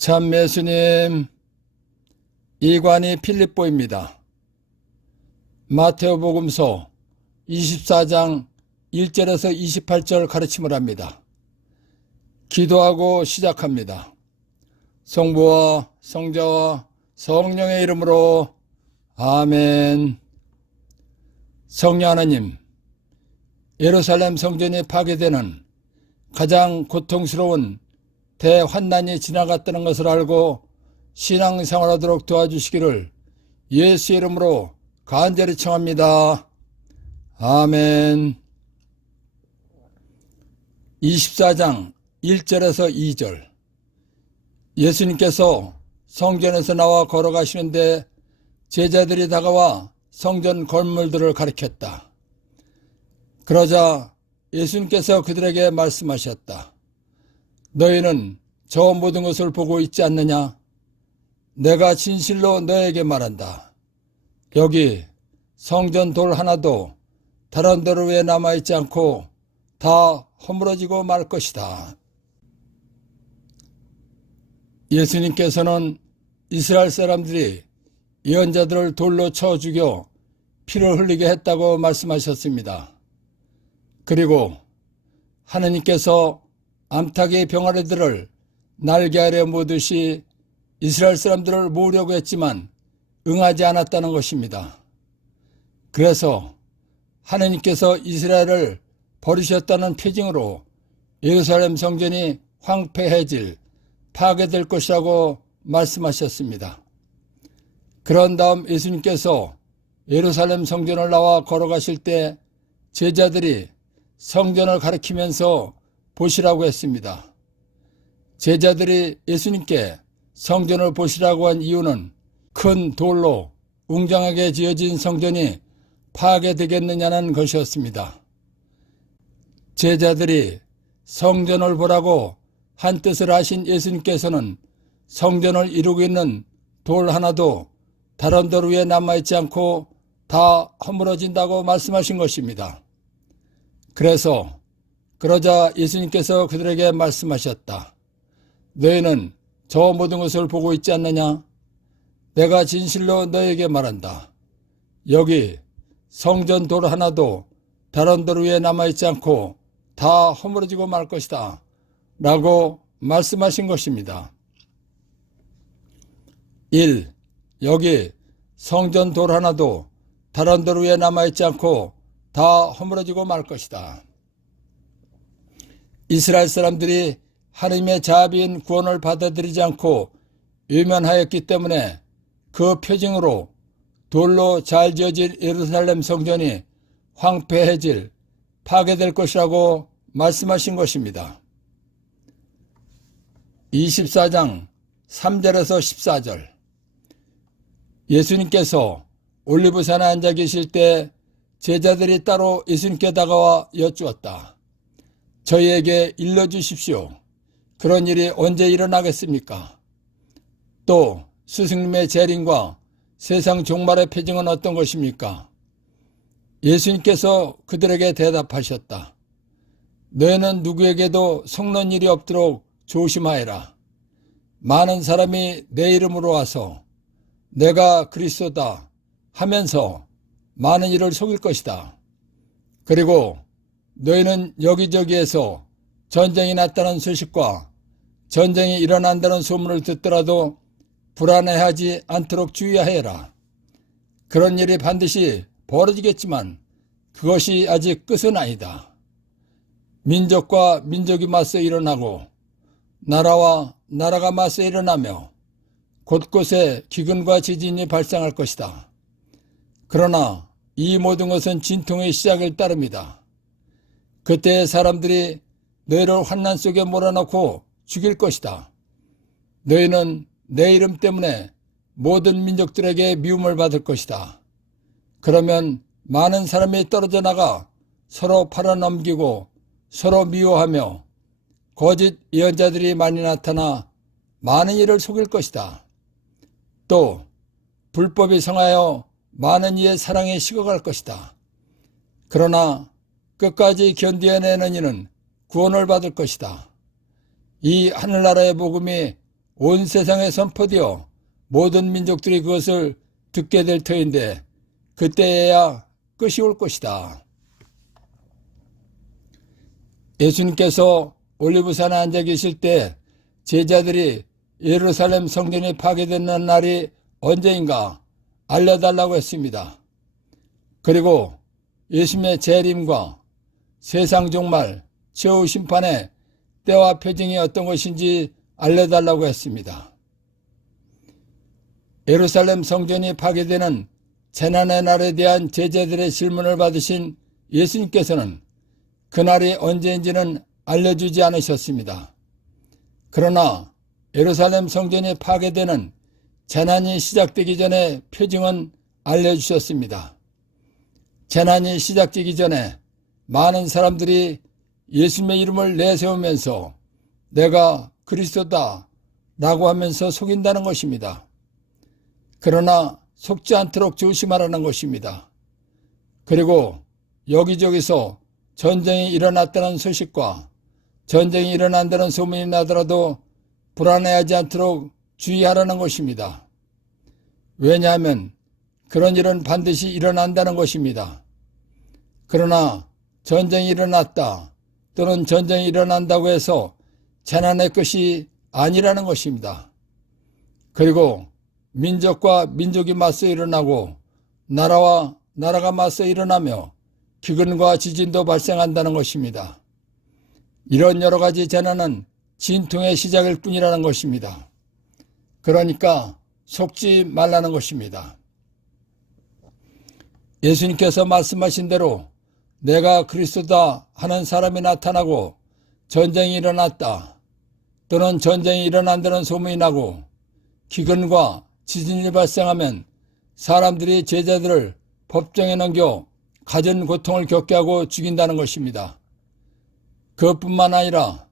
참 예수님, 이관이 필립보입니다. 마테오복음서 24장 1절에서 28절 가르침을 합니다. 기도하고 시작합니다. 성부와 성자와 성령의 이름으로 아멘. 성령 하나님, 예루살렘 성전이 파괴되는 가장 고통스러운 대환난이 지나갔다는 것을 알고 신앙생활하도록 도와주시기를 예수의 이름으로 간절히 청합니다. 아멘. 24장 1절에서 2절. 예수님께서 성전에서 나와 걸어가시는데 제자들이 다가와 성전 건물들을 가리켰다. 그러자 예수님께서 그들에게 말씀하셨다. 너희는 저 모든 것을 보고 있지 않느냐? 내가 진실로 너에게 말한다. 여기 성전 돌 하나도 다른 돌 위에 남아있지 않고 다 허물어지고 말 것이다. 예수님께서는 이스라엘 사람들이 예언자들을 돌로 쳐 죽여 피를 흘리게 했다고 말씀하셨습니다. 그리고 하느님께서 암탉의 병아리들을 날개 아래 모듯이 이스라엘 사람들을 모으려고 했지만 응하지 않았다는 것입니다. 그래서 하느님께서 이스라엘을 버리셨다는 표징으로 예루살렘 성전이 황폐해질, 파괴될 것이라고 말씀하셨습니다. 그런 다음 예수님께서 예루살렘 성전을 나와 걸어가실 때 제자들이 성전을 가리키면서 보시라고 했습니다. 제자들이 예수님께 성전을 보시라고 한 이유는 큰 돌로 웅장하게 지어진 성전이 파괴되겠느냐는 것이었습니다. 제자들이 성전을 보라고 한 뜻을 하신 예수님께서는 성전을 이루고 있는 돌 하나도 다른 돌 위에 남아있지 않고 다 허물어진다고 말씀하신 것입니다. 그러자 예수님께서 그들에게 말씀하셨다. 너희는 저 모든 것을 보고 있지 않느냐? 내가 진실로 너에게 말한다. 여기 성전 돌 하나도 다른 돌 위에 남아있지 않고 다 허물어지고 말 것이다. 라고 말씀하신 것입니다. 1. 여기 성전 돌 하나도 다른 돌 위에 남아있지 않고 다 허물어지고 말 것이다. 이스라엘 사람들이 하나님의 자비인 구원을 받아들이지 않고 외면하였기 때문에 그 표징으로 돌로 잘 지어진 예루살렘 성전이 황폐해질, 파괴될 것이라고 말씀하신 것입니다. 24장 3절에서 14절. 예수님께서 올리브산에 앉아 계실 때 제자들이 따로 예수님께 다가와 여쭈었다. 저희에게 일러주십시오. 그런 일이 언제 일어나겠습니까? 또 스승님의 재림과 세상 종말의 표징은 어떤 것입니까? 예수님께서 그들에게 대답하셨다. 너희는 누구에게도 속는 일이 없도록 조심하여라. 많은 사람이 내 이름으로 와서 내가 그리스도다 하면서 많은 이를 속일 것이다. 그리고 너희는 여기저기에서 전쟁이 났다는 소식과 전쟁이 일어난다는 소문을 듣더라도 불안해하지 않도록 주의하여라. 그런 일이 반드시 벌어지겠지만 그것이 아직 끝은 아니다. 민족과 민족이 맞서 일어나고 나라와 나라가 맞서 일어나며 곳곳에 기근과 지진이 발생할 것이다. 그러나 이 모든 것은 진통의 시작을 따릅니다. 그때 사람들이 너희를 환난 속에 몰아넣고 죽일 것이다. 너희는 내 이름 때문에 모든 민족들에게 미움을 받을 것이다. 그러면 많은 사람이 떨어져 나가 서로 팔아넘기고 서로 미워하며 거짓 예언자들이 많이 나타나 많은 이를 속일 것이다. 또 불법이 성하여 많은 이의 사랑이 식어갈 것이다. 그러나 끝까지 견뎌내는 이는 구원을 받을 것이다. 이 하늘나라의 복음이 온 세상에 선포되어 모든 민족들이 그것을 듣게 될 터인데 그때에야 끝이 올 것이다. 예수님께서 올리브산에 앉아 계실 때 제자들이 예루살렘 성전이 파괴되는 날이 언제인가 알려달라고 했습니다. 그리고 예수님의 재림과 세상 종말, 최후 심판의 때와 표징이 어떤 것인지 알려달라고 했습니다. 예루살렘 성전이 파괴되는 재난의 날에 대한 제자들의 질문을 받으신 예수님께서는 그날이 언제인지는 알려주지 않으셨습니다. 그러나 예루살렘 성전이 파괴되는 재난이 시작되기 전에 표징은 알려주셨습니다. 재난이 시작되기 전에 많은 사람들이 예수님의 이름을 내세우면서 내가 그리스도다 라고 하면서 속인다는 것입니다. 그러나 속지 않도록 조심하라는 것입니다. 그리고 여기저기서 전쟁이 일어났다는 소식과 전쟁이 일어난다는 소문이 나더라도 불안해하지 않도록 주의하라는 것입니다. 왜냐하면 그런 일은 반드시 일어난다는 것입니다. 그러나 전쟁이 일어났다 또는 전쟁이 일어난다고 해서 재난의 끝이 아니라는 것입니다. 그리고 민족과 민족이 맞서 일어나고 나라와 나라가 맞서 일어나며 기근과 지진도 발생한다는 것입니다. 이런 여러 가지 재난은 진통의 시작일 뿐이라는 것입니다. 그러니까 속지 말라는 것입니다. 예수님께서 말씀하신 대로 내가 그리스도다 하는 사람이 나타나고 전쟁이 일어났다 또는 전쟁이 일어난다는 소문이 나고 기근과 지진이 발생하면 사람들이 제자들을 법정에 넘겨 갖은 고통을 겪게 하고 죽인다는 것입니다. 그것뿐만 아니라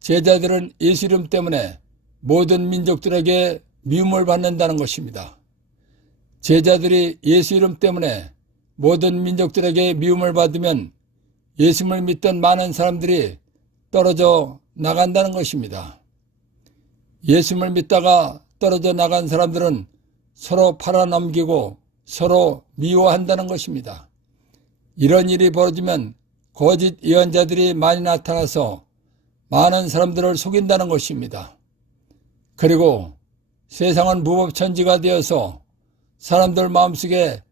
제자들은 예수 이름 때문에 모든 민족들에게 미움을 받는다는 것입니다. 제자들이 예수 이름 때문에 모든 민족들에게 미움을 받으면 예수님을 믿던 많은 사람들이 떨어져 나간다는 것입니다. 예수님을 믿다가 떨어져 나간 사람들은 서로 팔아넘기고 서로 미워한다는 것입니다. 이런 일이 벌어지면 거짓 예언자들이 많이 나타나서 많은 사람들을 속인다는 것입니다. 그리고 세상은 무법천지가 되어서 사람들 마음속에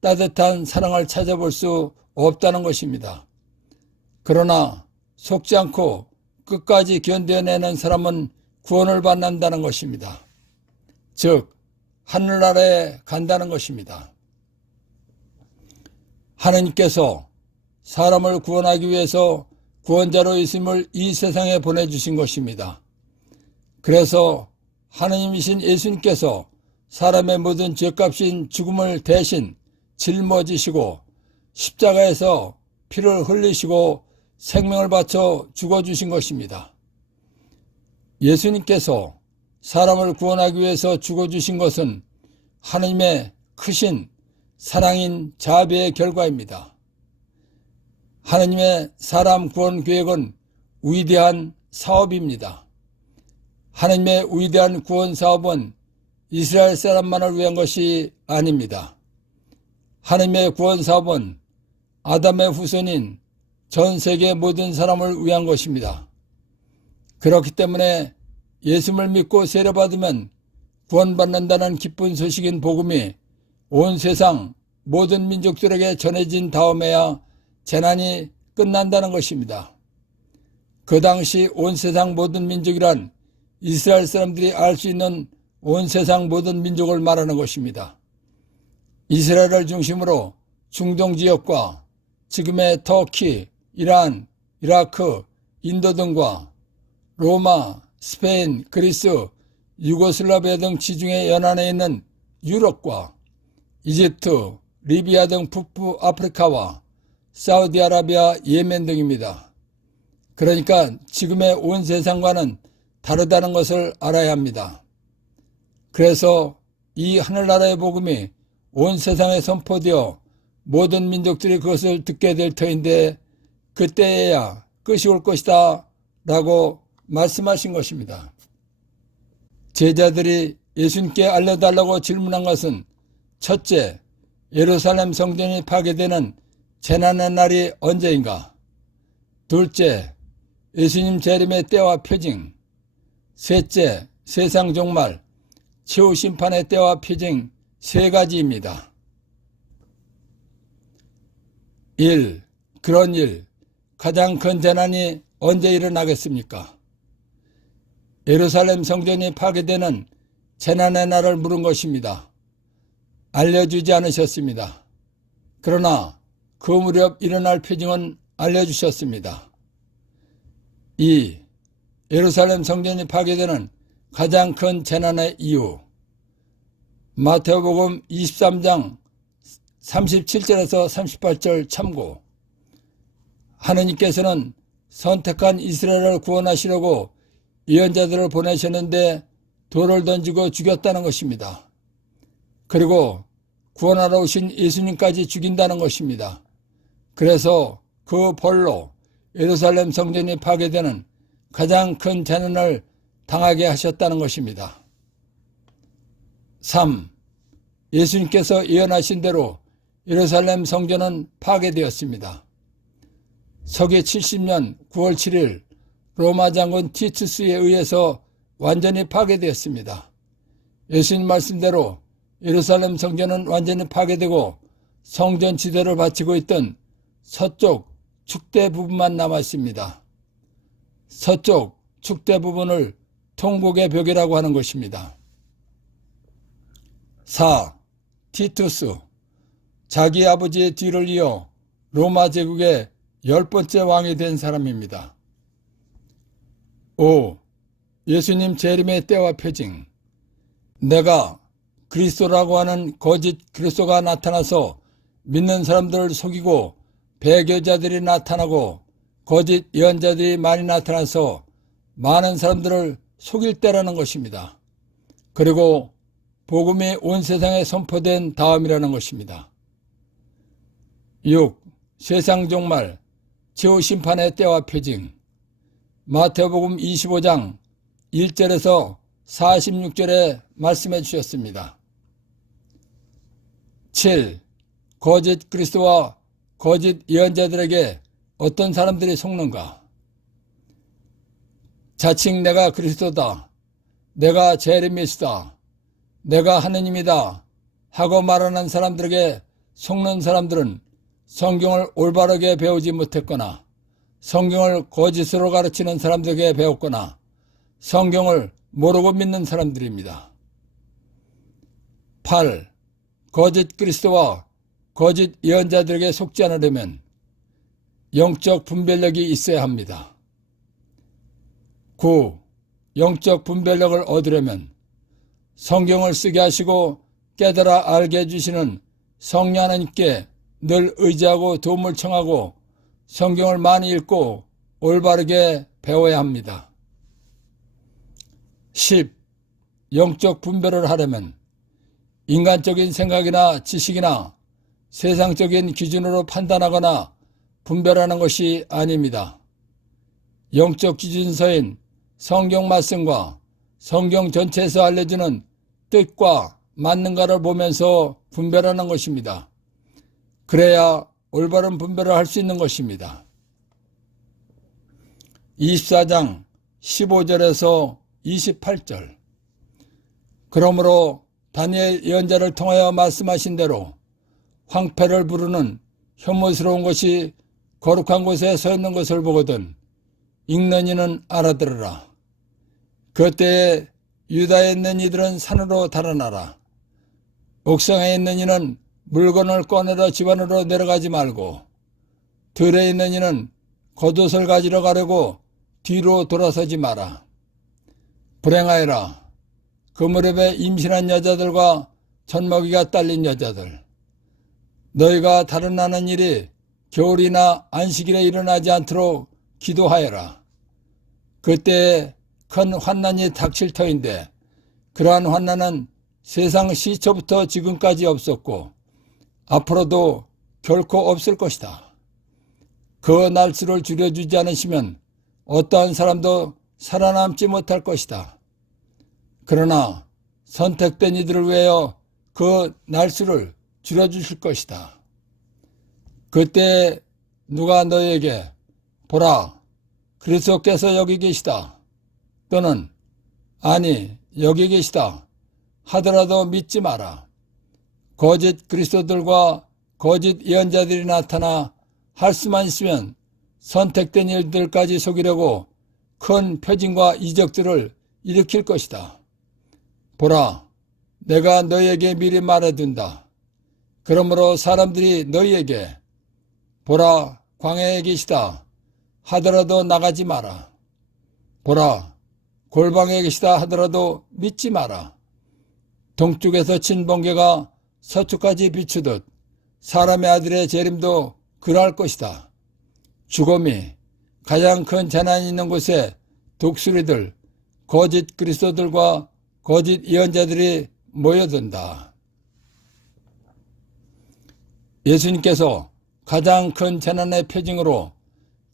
따뜻한 사랑을 찾아볼 수 없다는 것입니다. 그러나 속지 않고 끝까지 견뎌내는 사람은 구원을 받는다는 것입니다. 즉 하늘나라에 간다는 것입니다. 하느님께서 사람을 구원하기 위해서 구원자로 예수님을 이 세상에 보내주신 것입니다. 그래서 하느님이신 예수님께서 사람의 모든 죄값인 죽음을 대신 짊어지시고 십자가에서 피를 흘리시고 생명을 바쳐 죽어주신 것입니다. 예수님께서 사람을 구원하기 위해서 죽어주신 것은 하느님의 크신 사랑인 자비의 결과입니다. 하느님의 사람 구원 계획은 위대한 사업입니다. 하느님의 위대한 구원 사업은 이스라엘 사람만을 위한 것이 아닙니다. 하느님의 구원 사업은 아담의 후손인 전 세계 모든 사람을 위한 것입니다. 그렇기 때문에 예수를 믿고 세례받으면 구원받는다는 기쁜 소식인 복음이 온 세상 모든 민족들에게 전해진 다음에야 재난이 끝난다는 것입니다. 그 당시 온 세상 모든 민족이란 이스라엘 사람들이 알 수 있는 온 세상 모든 민족을 말하는 것입니다. 이스라엘을 중심으로 중동 지역과 지금의 터키, 이란, 이라크, 인도 등과 로마, 스페인, 그리스, 유고슬라비아 등 지중해 연안에 있는 유럽과 이집트, 리비아 등 북부 아프리카와 사우디아라비아, 예멘 등입니다. 그러니까 지금의 온 세상과는 다르다는 것을 알아야 합니다. 그래서 이 하늘나라의 복음이 온 세상에 선포되어 모든 민족들이 그것을 듣게 될 터인데 그때에야 끝이 올 것이다 라고 말씀하신 것입니다. 제자들이 예수님께 알려달라고 질문한 것은 첫째, 예루살렘 성전이 파괴되는 재난의 날이 언제인가? 둘째, 예수님 재림의 때와 표징. 셋째, 세상 종말, 최후 심판의 때와 표징 세 가지입니다. 1. 그런 일, 가장 큰 재난이 언제 일어나겠습니까? 예루살렘 성전이 파괴되는 재난의 날을 물은 것입니다. 알려주지 않으셨습니다. 그러나 그 무렵 일어날 표징은 알려주셨습니다. 2. 예루살렘 성전이 파괴되는 가장 큰 재난의 이유. 마태복음 23장 37절에서 38절 참고. 하느님께서는 선택한 이스라엘을 구원하시려고 예언자들을 보내셨는데 돌을 던지고 죽였다는 것입니다. 그리고 구원하러 오신 예수님까지 죽인다는 것입니다. 그래서 그 벌로 예루살렘 성전이 파괴되는 가장 큰 재난을 당하게 하셨다는 것입니다. 3. 예수님께서 예언하신 대로 예루살렘 성전은 파괴되었습니다. 서기 70년 9월 7일 로마 장군 티투스에 의해서 완전히 파괴되었습니다. 예수님 말씀대로 예루살렘 성전은 완전히 파괴되고 성전 지대를 바치고 있던 서쪽 축대 부분만 남았습니다. 서쪽 축대 부분을 통곡의 벽이라고 하는 것입니다. 4. 티투스, 자기 아버지의 뒤를 이어 로마 제국의 10번째 왕이 된 사람입니다. 5. 예수님 재림의 때와 표징. 내가 그리스도라고 하는 거짓 그리스도가 나타나서 믿는 사람들을 속이고 배교자들이 나타나고 거짓 예언자들이 많이 나타나서 많은 사람들을 속일 때라는 것입니다. 그리고 복음이 온 세상에 선포된 다음이라는 것입니다. 6. 세상 종말, 최후 심판의 때와 표징. 마태복음 25장 1절에서 46절에 말씀해 주셨습니다. 7. 거짓 그리스도와 거짓 예언자들에게 어떤 사람들이 속는가? 자칭 내가 그리스도다, 내가 제레미야다, 내가 하느님이다 하고 말하는 사람들에게 속는 사람들은 성경을 올바르게 배우지 못했거나 성경을 거짓으로 가르치는 사람들에게 배웠거나 성경을 모르고 믿는 사람들입니다. 8. 거짓 그리스도와 거짓 예언자들에게 속지 않으려면 영적 분별력이 있어야 합니다. 9. 영적 분별력을 얻으려면 성경을 쓰게 하시고 깨달아 알게 해주시는 성령 하나님께 늘 의지하고 도움을 청하고 성경을 많이 읽고 올바르게 배워야 합니다. 10. 영적 분별을 하려면 인간적인 생각이나 지식이나 세상적인 기준으로 판단하거나 분별하는 것이 아닙니다. 영적 기준서인 성경 말씀과 성경 전체에서 알려주는 뜻과 맞는가를 보면서 분별하는 것입니다. 그래야 올바른 분별을 할 수 있는 것입니다. 24장 15절에서 28절. 그러므로 다니엘 예언자를 통하여 말씀하신 대로 황폐를 부르는 혐오스러운 것이 거룩한 곳에 서 있는 것을 보거든 읽는 이는 알아들으라. 그때에 유다에 있는 이들은 산으로 달아나라. 옥상에 있는 이는 물건을 꺼내러 집 안으로 내려가지 말고 들에 있는 이는 겉옷을 가지러 가려고 뒤로 돌아서지 마라. 불행하여라. 그 무렵에 임신한 여자들과 젖먹이가 딸린 여자들. 너희가 달아나는 일이 겨울이나 안식일에 일어나지 않도록 기도하여라. 그때에 큰 환난이 닥칠 터인데 그러한 환난은 세상 시초부터 지금까지 없었고 앞으로도 결코 없을 것이다. 그 날수를 줄여주지 않으시면 어떠한 사람도 살아남지 못할 것이다. 그러나 선택된 이들을 위하여 그 날수를 줄여주실 것이다. 그때 누가 너에게 보라, 그리스도께서 여기 계시다, 또는 아니 여기 계시다 하더라도 믿지 마라. 거짓 그리스도들과 거짓 예언자들이 나타나 할 수만 있으면 선택된 일들까지 속이려고 큰 표징과 이적들을 일으킬 것이다. 보라, 내가 너희에게 미리 말해둔다. 그러므로 사람들이 너희에게 보라, 광야에 계시다 하더라도 나가지 마라. 보라, 골방에 계시다 하더라도 믿지 마라. 동쪽에서 친 번개가 서쪽까지 비추듯 사람의 아들의 재림도 그러할 것이다. 죽음이 가장 큰 재난이 있는 곳에 독수리들, 거짓 그리스도들과 거짓 예언자들이 모여든다. 예수님께서 가장 큰 재난의 표징으로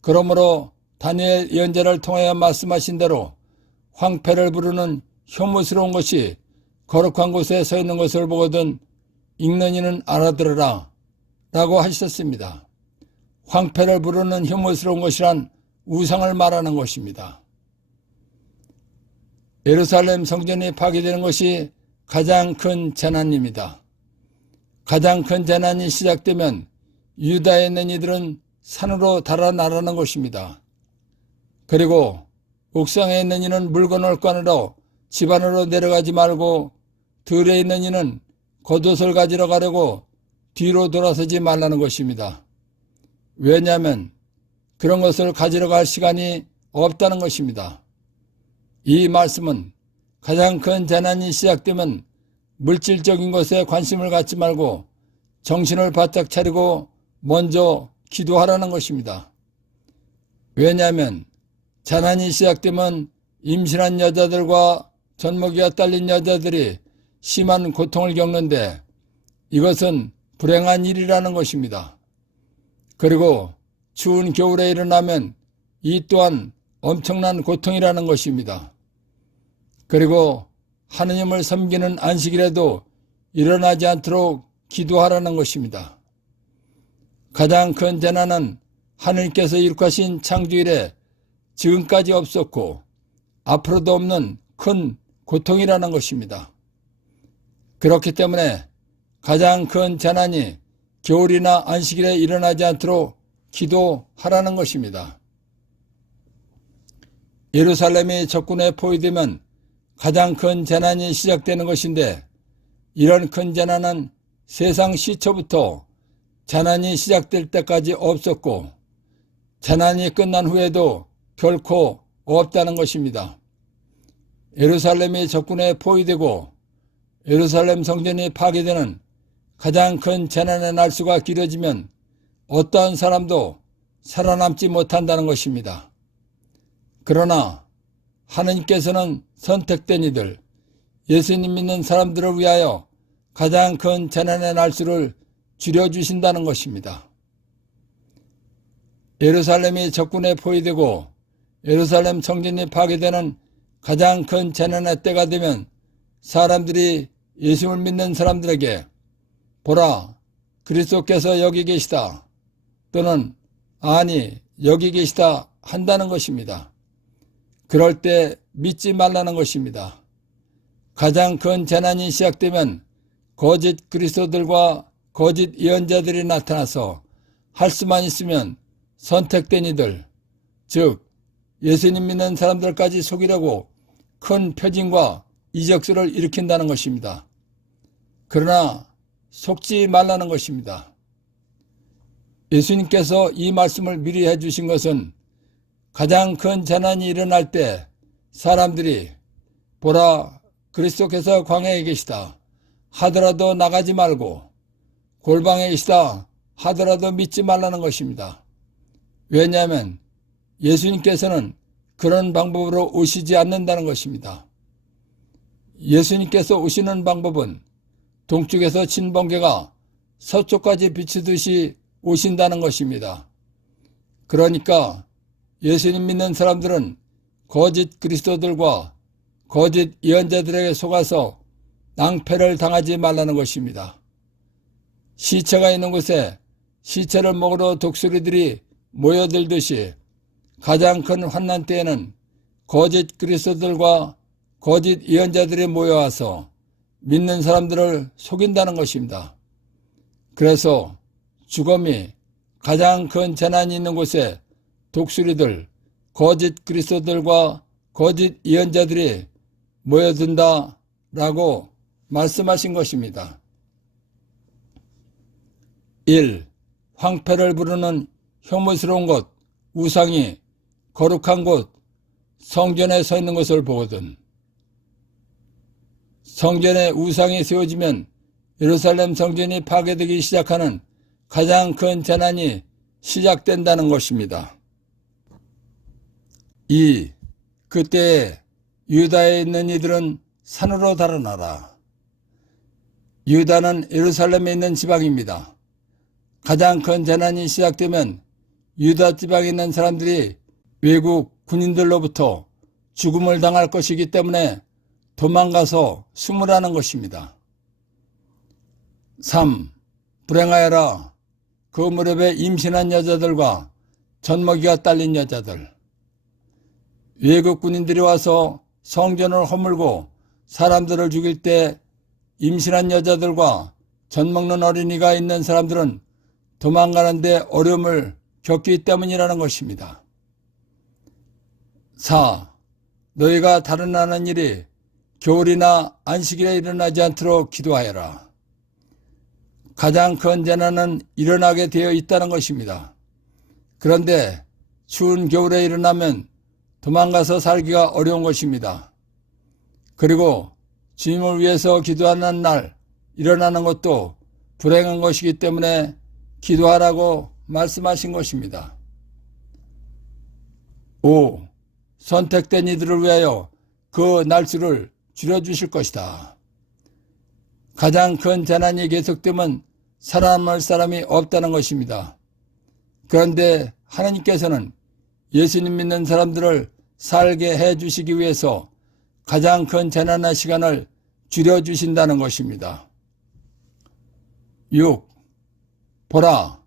그러므로 다니엘 예언자를 통하여 말씀하신 대로 황폐를 부르는 혐오스러운 것이 거룩한 곳에 서 있는 것을 보거든 읽는 이는 알아들으라 라고 하셨습니다. 황폐를 부르는 혐오스러운 것이란 우상을 말하는 것입니다. 예루살렘 성전이 파괴되는 것이 가장 큰 재난입니다. 가장 큰 재난이 시작되면 유다에 있는 이들은 산으로 달아나라는 것입니다. 그리고 옥상에 있는 이는 물건을 꺼내러 집 안으로 내려가지 말고 들에 있는 이는 겉옷을 가지러 가려고 뒤로 돌아서지 말라는 것입니다. 왜냐하면 그런 것을 가지러 갈 시간이 없다는 것입니다. 이 말씀은 가장 큰 재난이 시작되면 물질적인 것에 관심을 갖지 말고 정신을 바짝 차리고 먼저 기도하라는 것입니다. 왜냐하면 재난이 시작되면 임신한 여자들과 젖먹이가 딸린 여자들이 심한 고통을 겪는데 이것은 불행한 일이라는 것입니다. 그리고 추운 겨울에 일어나면 이 또한 엄청난 고통이라는 것입니다. 그리고 하느님을 섬기는 안식일에도 일어나지 않도록 기도하라는 것입니다. 가장 큰 재난은 하느님께서 일으키신 창조일에 지금까지 없었고 앞으로도 없는 큰 고통이라는 것입니다. 그렇기 때문에 가장 큰 재난이 겨울이나 안식일에 일어나지 않도록 기도하라는 것입니다. 예루살렘이 적군에 포위되면 가장 큰 재난이 시작되는 것인데 이런 큰 재난은 세상 시초부터 재난이 시작될 때까지 없었고 재난이 끝난 후에도 결코 없다는 것입니다. 예루살렘이 적군에 포위되고 예루살렘 성전이 파괴되는 가장 큰 재난의 날수가 길어지면 어떠한 사람도 살아남지 못한다는 것입니다. 그러나 하느님께서는 선택된 이들, 예수님 믿는 사람들을 위하여 가장 큰 재난의 날수를 줄여주신다는 것입니다. 예루살렘이 적군에 포위되고 예루살렘 성전이 파괴되는 가장 큰 재난의 때가 되면 사람들이 예수를 믿는 사람들에게 보라, 그리스도께서 여기 계시다 또는 아니 여기 계시다 한다는 것입니다. 그럴 때 믿지 말라는 것입니다. 가장 큰 재난이 시작되면 거짓 그리스도들과 거짓 예언자들이 나타나서 할 수만 있으면 선택된 이들, 즉 예수님 믿는 사람들까지 속이려고 큰 표징과 이적수를 일으킨다는 것입니다. 그러나 속지 말라는 것입니다. 예수님께서 이 말씀을 미리 해주신 것은 가장 큰 재난이 일어날 때 사람들이 보라, 그리스도께서 광야에 계시다 하더라도 나가지 말고 골방에 계시다 하더라도 믿지 말라는 것입니다. 왜냐하면 예수님께서는 그런 방법으로 오시지 않는다는 것입니다. 예수님께서 오시는 방법은 동쪽에서 친 번개가 서쪽까지 비추듯이 오신다는 것입니다. 그러니까 예수님 믿는 사람들은 거짓 그리스도들과 거짓 예언자들에게 속아서 낭패를 당하지 말라는 것입니다. 시체가 있는 곳에 시체를 먹으러 독수리들이 모여들듯이 가장 큰 환난 때에는 거짓 그리스도들과 거짓 예언자들이 모여와서 믿는 사람들을 속인다는 것입니다. 그래서 죽음이 가장 큰 재난이 있는 곳에 독수리들, 거짓 그리스도들과 거짓 예언자들이 모여든다라고 말씀하신 것입니다. 1. 황폐를 부르는 혐오스러운 것, 우상이 거룩한 곳, 성전에 서 있는 것을 보거든. 성전에 우상이 세워지면 예루살렘 성전이 파괴되기 시작하는 가장 큰 재난이 시작된다는 것입니다. 2. 그때에 유다에 있는 이들은 산으로 달아나라. 유다는 예루살렘에 있는 지방입니다. 가장 큰 재난이 시작되면 유다 지방에 있는 사람들이 외국 군인들로부터 죽음을 당할 것이기 때문에 도망가서 숨으라는 것입니다. 3. 불행하여라. 그 무렵에 임신한 여자들과 젖먹이가 딸린 여자들. 외국 군인들이 와서 성전을 허물고 사람들을 죽일 때 임신한 여자들과 젖먹는 어린이가 있는 사람들은 도망가는데 어려움을 겪기 때문이라는 것입니다. 4. 너희가 다른 하는 일이 겨울이나 안식일에 일어나지 않도록 기도하여라. 가장 큰 재난은 일어나게 되어 있다는 것입니다. 그런데 추운 겨울에 일어나면 도망가서 살기가 어려운 것입니다. 그리고 주님을 위해서 기도하는 날 일어나는 것도 불행한 것이기 때문에 기도하라고 말씀하신 것입니다. 5. 선택된 이들을 위하여 그 날수를 줄여주실 것이다. 가장 큰 재난이 계속되면 살아남을 사람이 없다는 것입니다. 그런데 하나님께서는 예수님 믿는 사람들을 살게 해주시기 위해서 가장 큰 재난의 시간을 줄여주신다는 것입니다. 6. 보라,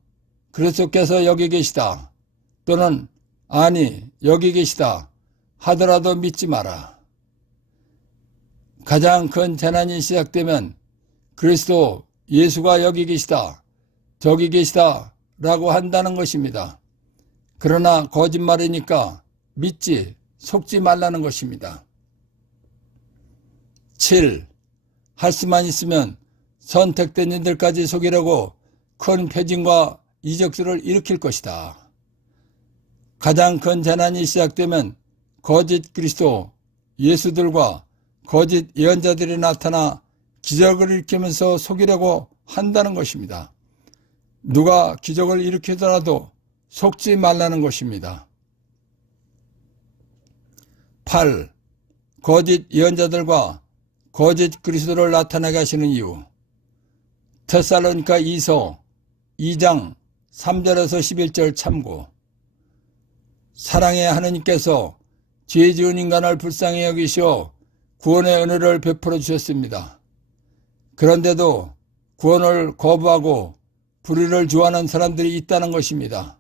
그리스도께서 여기 계시다. 또는 아니, 여기 계시다 하더라도 믿지 마라. 가장 큰 재난이 시작되면 그리스도 예수가 여기 계시다, 저기 계시다 라고 한다는 것입니다. 그러나 거짓말이니까 믿지, 속지 말라는 것입니다. 7. 할 수만 있으면 선택된 이들까지 속이려고 큰 패진과 이적들을 일으킬 것이다. 가장 큰 재난이 시작되면 거짓 그리스도, 예수들과 거짓 예언자들이 나타나 기적을 일으키면서 속이려고 한다는 것입니다. 누가 기적을 일으키더라도 속지 말라는 것입니다. 8. 거짓 예언자들과 거짓 그리스도를 나타나게 하시는 이유. 데살로니가 2서 2장 3절에서 11절 참고. 사랑의 하느님께서 죄 지은 인간을 불쌍히 여기시어 구원의 은혜를 베풀어 주셨습니다. 그런데도 구원을 거부하고 불의를 좋아하는 사람들이 있다는 것입니다.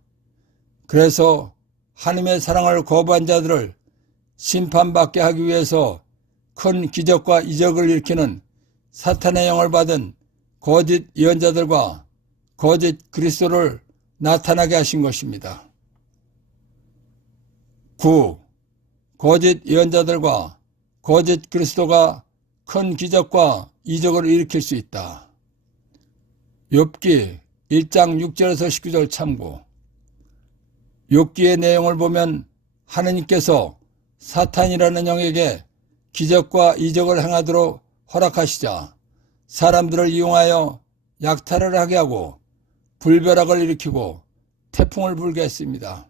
그래서 하나님의 사랑을 거부한 자들을 심판받게 하기 위해서 큰 기적과 이적을 일으키는 사탄의 영을 받은 거짓 예언자들과 거짓 그리스도를 나타나게 하신 것입니다. 9. 거짓 예언자들과 거짓 그리스도가 큰 기적과 이적을 일으킬 수 있다. 욥기 1장 6절에서 19절 참고. 욥기의 내용을 보면 하느님께서 사탄이라는 영에게 기적과 이적을 행하도록 허락하시자 사람들을 이용하여 약탈을 하게 하고 불벼락을 일으키고 태풍을 불게 했습니다.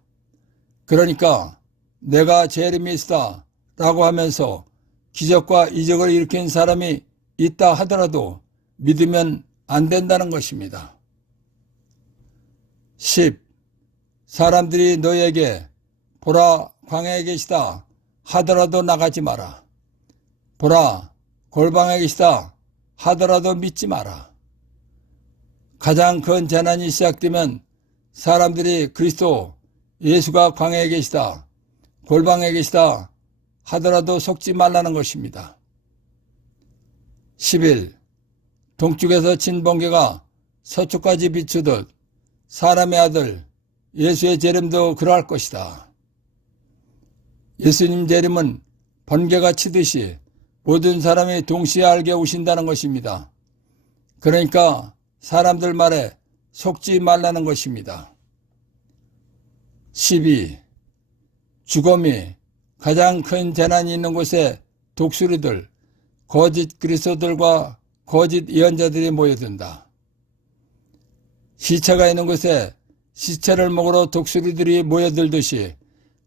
그러니까 내가 제레미야다 라고 하면서 기적과 이적을 일으킨 사람이 있다 하더라도 믿으면 안 된다는 것입니다. 10. 사람들이 너에게 보라 광야에 계시다 하더라도 나가지 마라. 보라, 골방에 계시다 하더라도 믿지 마라. 가장 큰 재난이 시작되면 사람들이 그리스도 예수가 광야에 계시다, 골방에 계시다 하더라도 속지 말라는 것입니다. 10일, 동쪽에서 친 번개가 서쪽까지 비추듯 사람의 아들 예수의 재림도 그러할 것이다. 예수님 재림은 번개가 치듯이 모든 사람이 동시에 알게 오신다는 것입니다. 그러니까 사람들 말에 속지 말라는 것입니다. 12. 죽음이 가장 큰 재난이 있는 곳에 독수리들, 거짓 그리스도들과 거짓 예언자들이 모여든다. 시체가 있는 곳에 시체를 먹으러 독수리들이 모여들듯이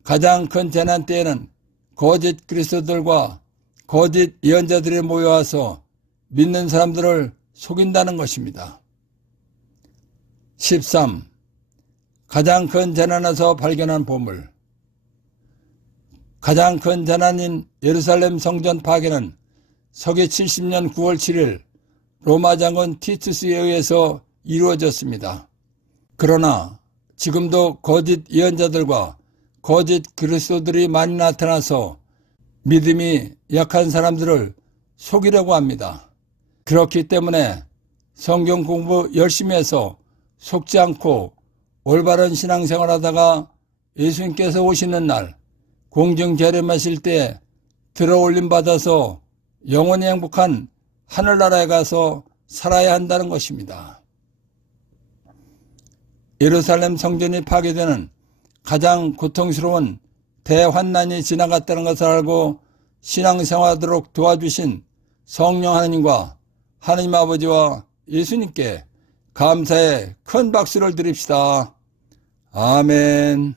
가장 큰 재난 때에는 거짓 그리스도들과 거짓 예언자들이 모여와서 믿는 사람들을 속인다는 것입니다. 13. 가장 큰 재난에서 발견한 보물. 가장 큰 재난인 예루살렘 성전 파괴는 서기 70년 9월 7일 로마 장군 티투스에 의해서 이루어졌습니다. 그러나 지금도 거짓 예언자들과 거짓 그리스도들이 많이 나타나서 믿음이 약한 사람들을 속이려고 합니다. 그렇기 때문에 성경 공부 열심히 해서 속지 않고 올바른 신앙생활 하다가 예수님께서 오시는 날 공중 재림하실 때 들어올림 받아서 영원히 행복한 하늘나라에 가서 살아야 한다는 것입니다. 예루살렘 성전이 파괴되는 가장 고통스러운 대환난이 지나갔다는 것을 알고 신앙생활하도록 도와주신 성령 하나님과 하나님 아버지와 예수님께 감사의 큰 박수를 드립시다. 아멘.